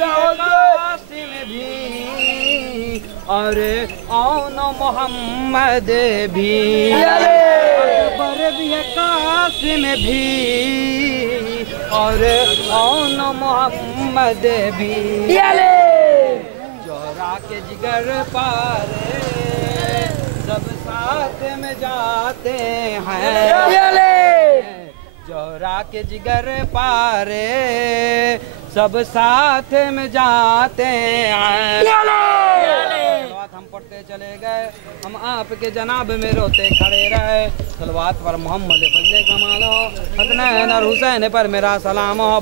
कासिम भी और औन मोहम्मद भी, अकबर भी है कासिम भी और औन मोहम्मद भी, जोहरा के जिगर पारे सब साथ में जाते हैं, जोहरा के जिगर पारे सब साथ में जाते हैं। सलवात हम पढ़ते चले गए, हम आपके जनाब में रोते खड़े रहे। सलवात पर मोहम्मद फजले कमाल हो, हसनैन और हुसैन पर मेरा सलाम हो।